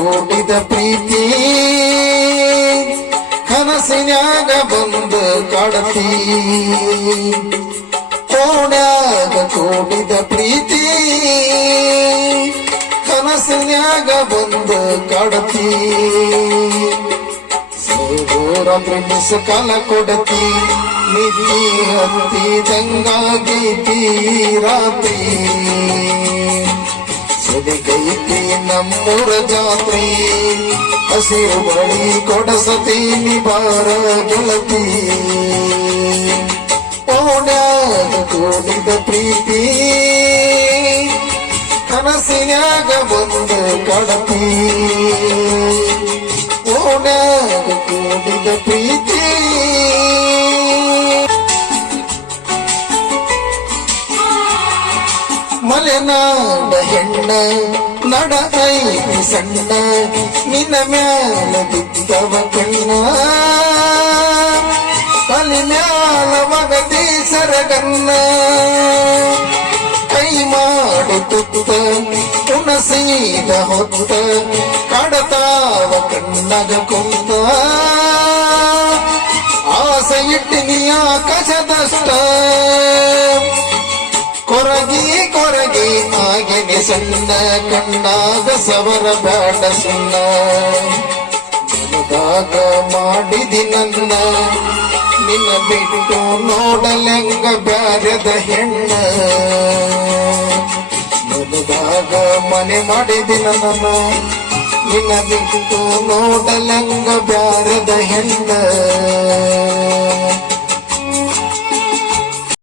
ಕೂಡಿದ ಪ್ರೀತಿ ಕನಸಿನ್ಯಾಗ ಬಂದು ಕಾಡತಿ ಕೋಣ್ಯಾಗ ಕೂಡಿದ ಪ್ರೀತಿ ಕನಸಿನ್ಯಾಗ ಬಂದು ಕಾಡತಿ ರಾತ್ರಿ ಮಿಸ್ ಕಾಲ ಕೊಡತಿ ನಿಧಿ ಹತ್ತಿದಂಗಾಗೈತಿ ರಾತ್ರಿ ಸದಿಗೈತಿ ನಮ್ಮೂರ ಜಾತ್ರಿ ಹಸಿರು ಬಳಿ ಕೊಡಸತೀನಿ ಬಾರ ಗೆಳತಿ ಓಣ್ಯಾಗ ಕೂಡಿದ ಪ್ರೀತಿ ಕನಸಿನ್ಯಾಗ ಬಂದು ಕಡತಿ ಓಣ್ಯಾಗ ಕೂಡಿದ ಪ್ರೀತಿ ಮಲೆನಾಡ ಹೆಣ್ಣ ನಡ ಐತಿ ಸಣ್ಣ ನಿನ್ನ ಮ್ಯಾಲ ಬಿದ್ದವ ಕಣ್ಣ ತಲೆ ಮ್ಯಾಲ ಮಗದಿ ಸರಗನ್ನ ಕೈ ಮಾಡು ತುತ್ತ ತುಣಸೀದ ಹೊತ್ತ ಕಡತಾವ ಕಣ್ಣಗ ಕುಂತ ಆಸೆ ಇಟ್ಟಿನಿ ಆಕಾಶದಷ್ಟ ಕೊರಗಿ ಕೊರಗಿ ಆಗಿನಿ ಸಣ್ಣ ಕಣ್ಣಾಗ ಸವರ ಬ್ಯಾಡ ಸುಣ್ಣ ಮನದಾಗ ಮಾಡಿದಿ ನನ್ನ ನಿನ್ನ ಬಿಟ್ಟು ನೋಡಲೆಂಗ ಬ್ಯಾರದ ಹೆಣ್ಣ ಮನದಾಗ ಮನೆ ಮಾಡಿದಿ ನನ್ನ ನಿನ್ನ ಬಿಟ್ಟು ನೋಡಲೆಂಗ ಬ್ಯಾರದ ಹೆಣ್ಣ